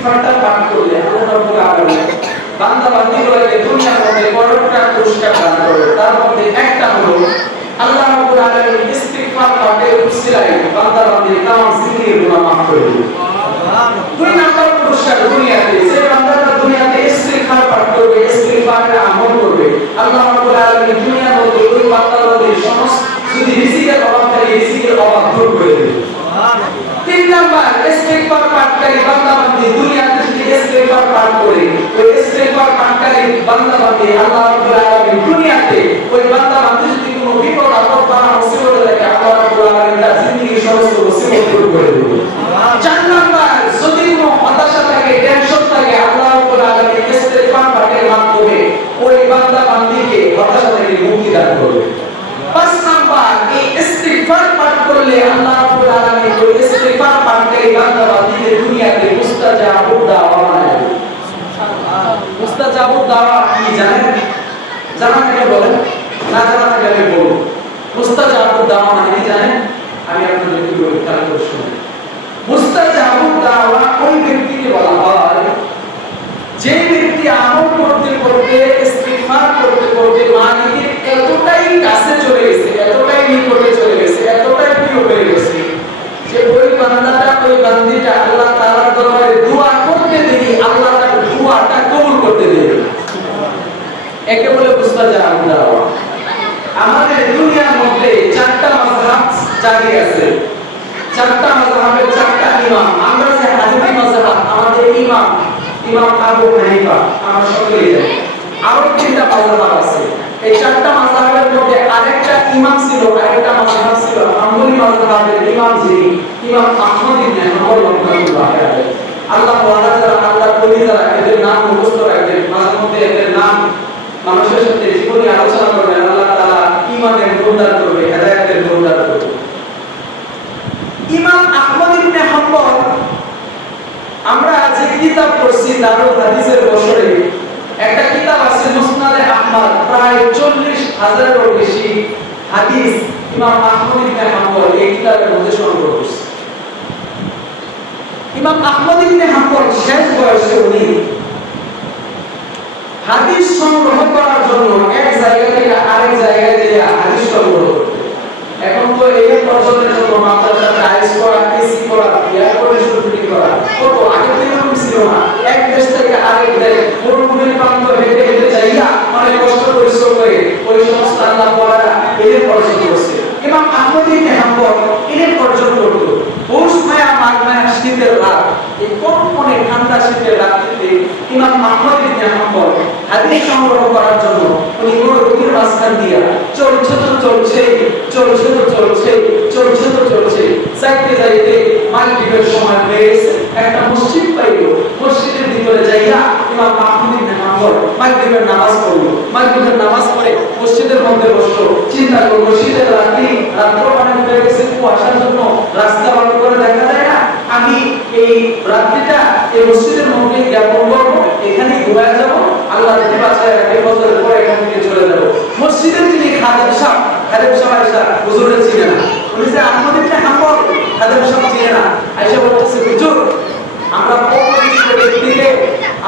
ইস্তিগফারটা পাঠ করলে আল্লাহ রাব্বুল আলামিন বান্দা বান্দীগুলোকে দুনিয়ার মধ্যে বড়টা পুরস্কার দান করে, তার মধ্যে একটা হলো আল্লাহ রাব্বুল আলামিন ইস্তিগফার পাঠের উসিলায় বান্দা বান্দীর তাম জিন্দেগির গুনাহ মাফ করে দিবেন দুই নাম্বার পুরস্কার দুনিয়াতে, যে বান্দারা দুনিয়াতে ইস্তিগফার পাঠ করবে, ইস্তিগফারের আমল করবে, আল্লাহ রাব্বুল আলামিন দুনিয়ার মধ্যে ওই বান্দাদের সমস্ত যদি রিজিকের অভাব থাকে রিজিকের অভাব দূর করে দেবে তিন নাম্বার ইস্তিগফার পাঠকারী বান্দা বান্দী দুনিয়াতে যদি ইস্তিগফার পাঠ করে ওই ইস্তিগফার পাঠকারী বান্দা বান্দী আল্লাহ রাব্বুল আলামিন দুনিয়াতে ওই বান্দা বান্দী যদি কোনো বিপদ, আপদ বা মুসিবত থাকে আল্লাহ রাব্বুল আলামিন তার জিন্দেগির সমস্ত মুসিবত দূর করে দেবে চার যদি কোনো হতাশা থাকে টেনশন থাকে, আল্লাহ রাব্বুল আলামিন ইস্তিগফার পাঠের মাধ্যমে ওই বান্দা বান্দীকে হতাশা থেকে মুক্তি দান করবে পাঁচ নাম্বার, এই ইস্তিগফার পাঠ করলে আল্লাহ রাব্বুল আলামিন ওই ইস্তিগফার পাঠকারী বান্দা বান্দীদের দুনিয়াতে বানায় দেবে। মুস্তাজাবুদ দাওয়া কি জানেন জানা থাকলে বলেন, না জানা থাকলে আমি বলব। মুস্তাজাবুদ দাওয়া মানে কি জানেন, আমি আপনাদের একটু বলি খেয়াল করে শুনুন মুস্তাজাবুদ দাওয়া ওই ব্যক্তিকে বলা হয়, যে ব্যক্তি আমল করতে করতে, ইস্তিগফার করতে করতে মালিকের এতটাই কাছে চলে গেছে, এতটাই নিকটে চলে গেছে এতটাই প্রিয় হয়ে গেছে যে ওই বান্দাটা ওই বান্দিটা আল্লাহ তাআলার দরবারে দোয়া করতে দেরি আল্লাহ তার দোয়াটা কবুল করতে দেবে একে বলে মুস্তাজাব দাওয়া আমাদের দুনিয়ার মধ্যে চারটা মাযহাব জারি আছে চারটা মাযহাবের চারটা ইমাম আমরা যে হানাফি মাযহাব আমাদের ইমাম ইমাম আবু হানিফা সকলেই আরও আছে। এই চারটা মধ্যে আরেকটা ইমাম ছিল, আরেকটা ছিল হাম্বলি ইমাম যিনি, ইমাম আহমদ ইবনে হাম্বল রাহমাতুল্লাহ আল্লাহ যারা আল্লাহ যারা এদের নাম মুখস্থ রাখবেন মাঝে মধ্যে এদের নাম মানুষের সাথে জীবনে আলোচনা করবেন, আল্লাহ তাআলা ঈমানের গুণদান করবে হেদায়েতের গুণদান করবে ইমাম আহমদ ইবনে হাম্বল আমরা যে কিতাব পড়ছি দারুল হাদিসের বছরে একটা কিতাব আছে মুসনাদে আহমদ প্রায় চল্লিশ হাজারেরও বেশি হাদিস ইমাম আহমদ ইবনে হাম্বল এই কিতাবের মধ্যে সংগ্রহ করছে। ইমাম আহমদ ইবনে হাম্বল শেষ বয়সে উনি হাদিস সংগ্রহ করার জন্য এক জায়গা থেকে আরেক জায়গায় যেয়ে হাদিস সংগ্রহ এখন তো এই পর্যন্তের জন্য মাদ্রাসা, টাইলস করা, এসি করা, এয়ার কন্ডিশন করা, কত আগে এরকম ছিল না এক দেশ থেকে আরেক দেশ মরুভূমির প্রান্ত হেঁটে হেঁটে যাইয়া অনেক কষ্ট পরিশ্রম করে ওই সমস্ত আল্লাহ পড়ারা এদের পর্যন্ত করছে ইমাম আহমদ ইবনে হাম্বল এদের পর্যন্ত করত পৌষ মায়া মাঘ মায়া শীতের রাত এই কনকনে ঠান্ডা শীতের রাত্রিতে ইমাম আহমদ ইবনে হাম্বল হাদিস সংগ্রহ করার জন্য উনি মরুভূমির মাঝখান দিয়া চলছে তো চলছে চলছে তো চলছে চলছে তো চলছে যাইতে যাইতে মাগরিবের সময় হয়ে গেছে একটা মসজিদ পাইল মসজিদের ভিতরে যাইয়া ইমাম আহমদ ইবনে হাম্বল মাগরিবের নামাজ পড়ল। মাগরিবের নামাজ পড়ে মসজিদের মধ্যে বসল। চিন্তা করল, মসজিদের রাত্রি, রাত্র অনেক হয়ে গেছে কুয়াশার জন্য রাস্তা বন্ধ করে দেখা যায় না। আমি এই রাত্রিটা, এই মসজিদের মধ্যে জ্ঞাপন করব এখানে ঘুমায় যাব, আল্লাহ যদি বাঁচায় রাখে, বছরের পর এখান থেকে চলে যাব। মসজিদের যিনি খাদেম সাহেব খাদেম সাহেব আয়সা হুজুরের ছিলেন না। উনি যে আহমদ ইবনে হাম্বল, খাদেম সাহেব ছিলেন না। আয়সা বলতেছে, হুজুর, আমরা অপরিচিত ব্যক্তিকে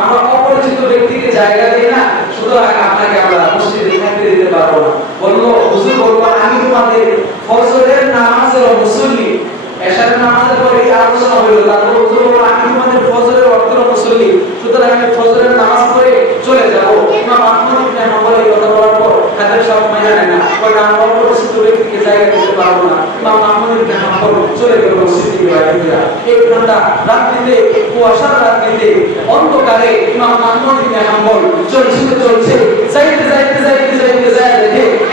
আমরা অপরিচিত ব্যক্তিকে জায়গা দিই না, সুতরাং আপনাকে আমরা মসজিদে থাকতে দিতে পারব না। বলল হুজুর, বলব, আমি তোমাদের ফজরের নামাজের মুসল্লি। এশারের নামাজের পরে আলোচনা হইল, তারপর হুজুর বলব, আমি তোমাদের ফজরের অর্থের মুসল্লি, সুতরাং আমি ফজরের নামাজ পড়ে চলে যাব। ইমাম আহমদ ইবনে হাম্বল এই কথা বলার পর কাদের সব মাইনা নেয় না কারণ আমরা অপরিচিত ব্যক্তিকে জায়গা দিতে পারব না। ইমাম হাম্বল চলে গেল মসজিদ অন্ধকারে চলছে চলছে। যাইতে যাইতে যাইতে যাইতে যায়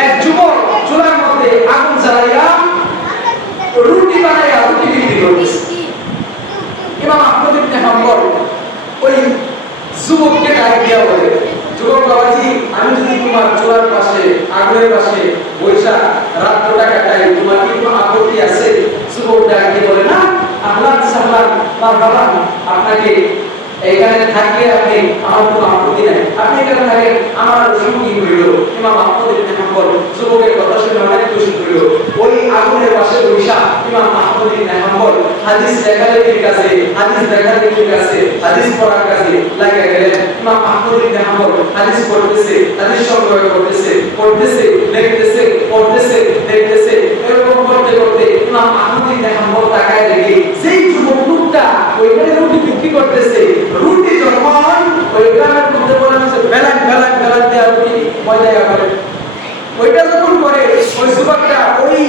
এক যুবক চুলার মধ্যে আগুন জ্বালাইয়া রুটি বানাইয়া রুটি বিক্রি করতেছে। ওই যুবককে আমি যদি তোমার চুলার পাশে, আগুনের পাশে বৈশা রাত্রটা কাটাই, তোমার কি কোনো আপত্তি আছে যুবক ডাক দিয়ে বলে না আহলান সাহলান মারহাবা আপনাকে এখানে থাকলে আপনি আমার কোনো আপত্তি নাই। আপনি এখানে থাকেন, আমার সুখী হইল কিংবা আপনাদের কথা শুনে অনেক খুশি হইল। আগুনের পাশে বৈশা ইমাম আহমদ ইবনে হাম্বল, হাদিস লেখালেখির কাছে হাদিস লেখালেখির কাছে হাদিস পড়ার কাজে লাগা গেলেন। ইমাম আহমদ ইবনে হাদিস পড়তেছে, হাদিস সংগ্রহ করতেছে, পড়তেছে, লিখতেছে পড়তেছে লিখতেছে এরকম করতে করতে ইমাম আহমদ ইবনে হাম্বল তাকায় দেখে, যেই যুবক ওইখানে রুটি বিক্রি করতেছে রুটি যখন ওই গ্রামের মধ্যে বলে হচ্ছে বেলান বেলান বেলান দেওয়া রুটি ময়দা করে ওইটা যখন করে ওই যুবকটা ওই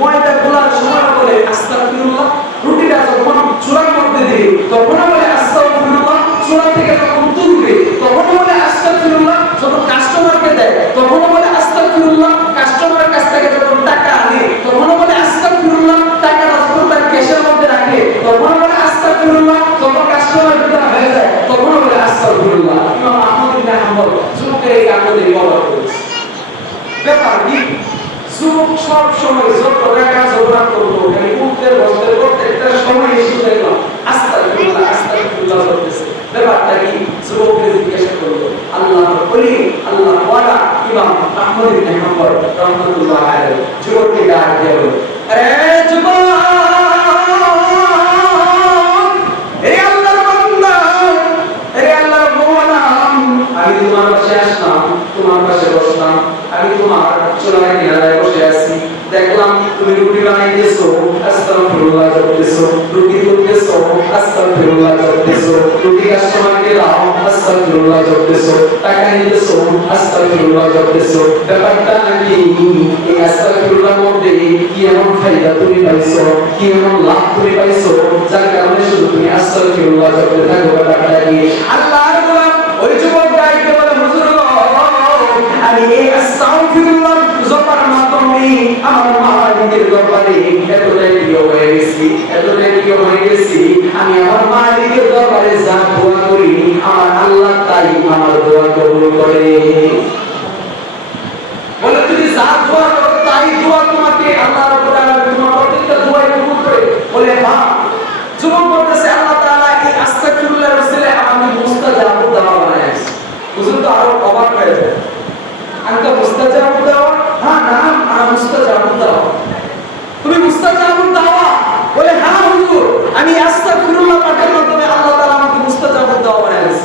ময়দা গোলার সময় বলে আস্তাগফিরুল্লাহ রুটিটা যখন চূড়ার মধ্যে দিবে তখন বলে আস্তাগফিরুল্লাহ চূড়া থেকে যখন তুলবে তখন বলে আস্তাগফিরুল্লাহ যখন কাস্টমারকে দেয় তখন বলে আস্তাগফিরুল্লাহ কাস্টমারের কাছ থেকে যখন টাকা আনে তখন বলে আস্তাগফিরুল্লাহ টাকাটা যখন তার ক্যাশের মধ্যে রাখে তখন বলে আস্তাগফিরুল্লাহ যখন কাস্টমার বিদায় হয়ে যায় তখন বলে আস্তাগফিরুল্লাহ ইমাম আহমদ ইবনে হাম্বল যুবকের এই কাণ্ডে বলা করেছে ব্যাপার কি যুবক সব সময় যত টাকা জোগাড় করব খালি উঠতে বসতে প্রত্যেকটা সময় এসে দেখলাম আস্তাগফিরুল্লাহ আস্তাগফিরুল্লাহ করতেছে ব্যাপারটা কি যুবককে জিজ্ঞাসা করল আল্লাহ বলি আল্লাহ ওয়ালা ইমাম আহমদ ইবনে হাম্বল রাহমাতুল্লাহ আলাইহি যুবককে ডাক দিয়ে বলে আরে যুবক হে আল্লাহর বান্দা হে আল্লাহর গোলাম আমি তোমার পাশে আসলাম তোমার পাশে বসলাম আমি তোমার চোলায় কিনারায় বসে আছি। দেখলাম তুমি রুটি বানাইতেছো, আস্তাগফিরুল্লাহ করতেছো, রুটি করতেছো, আস্তাগফিরুল্লাহ করতেছো, রুটি কাস্টমারকে দাও, আস্তাগফিরুল্লাহ করতেছো, টাকা নিতেছো, আস্তাগফিরুল্লাহ করতেছো। ব্যাপারটা নাকি এই আস্তাগফিরুল্লাহর মধ্যে কি এমন ফায়দা তুমি পাইছো, কি এমন লাভ তুমি পাইছো, যার কারণে শুধু তুমি আস্তাগফিরুল্লাহ করতে থাকো ব্যাপারটা কি আল্লাহর গেছি এত প্রিয় হয়ে গেছি, আমি আমার মালিকের দরবারে যা দোয়া করি, আমার আল্লাহ তাই আমার দোয়া কবুল করে। বলে, তুমি যা দোয়া তোমাকে আল্লাহ রাব্বুল আলামিন তোমার প্রত্যেকটা দোয়াই কবুল করে বলে হ্যাঁ যুবক বলতেছে আল্লাহ তাআলা এই আস্তাগফিরুল্লাহর ওসিলে আমি মুস্তাজাবুদ দাওয়া বানাইছি হুজুর তো আরও অবাক হয়ে যায় আনকা মুস্তাজাবুদ দাওয়া হ্যাঁ নাম আনা মুস্তাজাবুদ দাওয়া তুমি মুস্তাজাবুদ দাওয়া বলে হ্যাঁ হুজুর আমি আস্তাগফিরুল্লাহ পাঠের মাধ্যমে আল্লাহ তাআলা আমাকে মুস্তাজাবুদ দাওয়া বানাইছে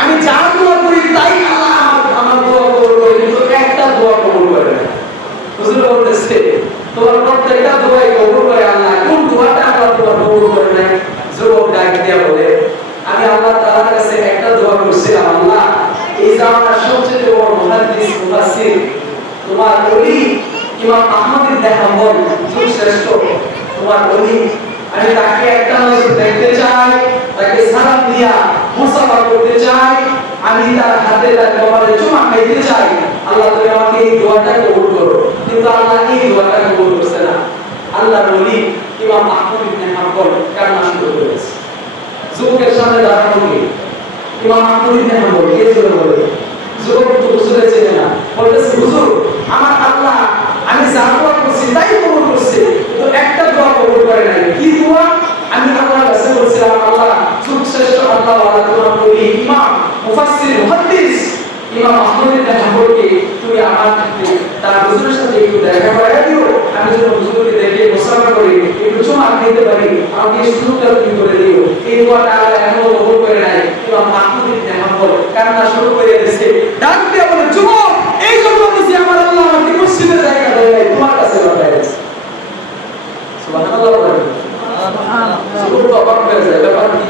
আমি যা দোয়া করি তাই আল্লাহ আমার দোয়া কবুল কিন্তু একটা দোয়া কবুল করে না হুজুর বলতেছে, তোমার প্রত্যেকটা দোয়াই কবুল করে আল্লাহ। কোন দোয়াটা আল্লাহ তোমার কবুল করে যুবক ডাক দিয়া বলে, আমি আল্লাহ তাআলার কাছে একটা দোয়া করছিলাম, আল্লাহ, এই জামানার সবচেয়ে বড় মুহাদ্দিস, মুফাসসির, তোমার ওলি ইমাম আহমদ ইবনে হাম্বল যুগ শ্রেষ্ঠ। তোমার ওলি তার হাতে তার কপালে চুমা খাইতে চাই আল্লাহ তুমি আমাকে এই দোয়াটা কবুল করো কিন্তু আল্লাহ এই দোয়াটা কবুল করছে না আল্লাহ বলি ইমাম আহমদ ইবনে হাম্বল কান্না শুরু করেছে যুবকের সামনে দাঁড়ানো কি ইমাম আহমদ ইবনে হাম্বল কে জোরে বলে যুবক তো হুজুরে চেনে না বলতেছে হুজুর আমার আল্লাহ আমি যা দোয়া করছি তাই কবুল করছে কিন্তু একটা দোয়া কবুল করে নাই কি দোয়া আমি আল্লাহর কাছে বলছিলাম আল্লাহ যুগ শ্রেষ্ঠ আল্লাহ ওয়ালা তোমার নবী ইমাম মুফাসসির মুহাদ্দিস ইমাম আহমদ ইবনে হাম্বলকে তুমি আমার ক্ষেত্রে তার হুজুরের সাথে একটু দেখা করাইয়া দিও আমি যেন হুজুরকে দেখে মুসাফা করি একটু চুমা খেতে পারি আমাকে এই সুযোগটা তুমি করে দিও এই দোয়াটা আল্লাহ এখনও কবুল করে নাই ইমাম আহমদ ইবনে হাম্বল কান্না শুরু করে দিয়েছে ডাক দিয়ে বলে যুবক এই জন্য বুঝি আমার আল্লাহ আমাকে মসজিদে জায়গা দেয় নাই তোমার কাছে পাঠায় গেছে সুবহানাল্লাহ বলেন যুবক তো অবাক হয়ে যায় ব্যাপার কি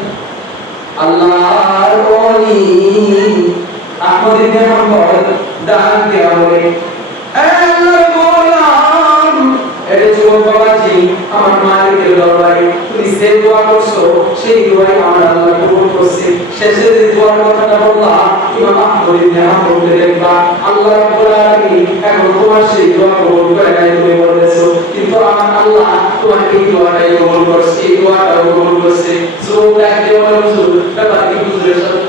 আল্লাহর ওলি আহমদ ইবনে হাম্বল ডাক দিয়ে বলে এ আল্লাহর গোলাম এটা বাবাজি আমার মালিকের দরবারে তুমি যে দোয়া করছ, সেই দোয়াই আমার আল্লাহ কবুল করছে। শেষে যে দোয়ার কথাটা বললাম ইমাম আহমদ ইবনে হাম্বলকে দেখবা। আল্লাহ রাব্বুল আলামিন এখন তোমার সেই দোয়া কবুল করে নাই তুমি বলেছ। কিন্তু আমার আল্লাহ তোমার এই দোয়াটাই কবুল করছে, এই দোয়াটাও কবুল করছে। যুবক ডাকতে বলে হুজুর ব্যাপার হুজুরের সাথে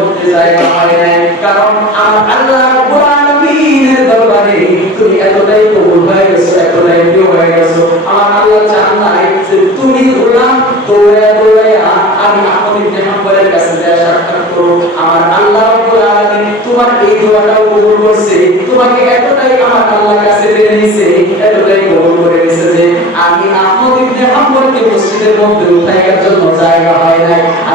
মধ্যে জায়গা হয় নাই। কারণ আমার আল্লাহ রাব্বুল আলামিনের দরবারে তুমি এতটাই কবুল হয়ে গেছো, এতটাই প্রিয় হয়ে গেছো। আমার আল্লাহ চান নাই যে তুমি গোলাম দৌড়ে দৌড়ে আমি আহমদ ইবনে কাছে যায় সাক্ষাৎ করো আমার আল্লাহ রাব্বুল তোমার এই দোয়াটাও কবুল করছে, তোমাকে এতটাই আমার আল্লাহর কাছে পেয়ে নিছে এতটাই কবুল করে নিছে যে আমি আহমদ ইবনে হাম্বলকে মসজিদের মধ্যে উঠাইয়ার জন্য জায়গা হয় নাই।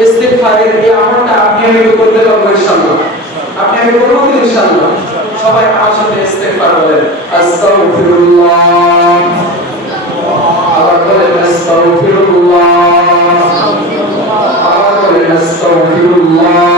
ইস্তিগফারের এই আমলটা আপনি আমি করতে ইনশাআল্লাহ। আপনি আমি ইনশাআল্লাহ। সবাই আমার সাথে ইস্তিগফার বলেন। আস্তাগফিরুল্লাহ। আবার বলেন, আস্তাগফিরুল্লাহ। আবার বলেন, আস্তাগফিরুল্লাহ।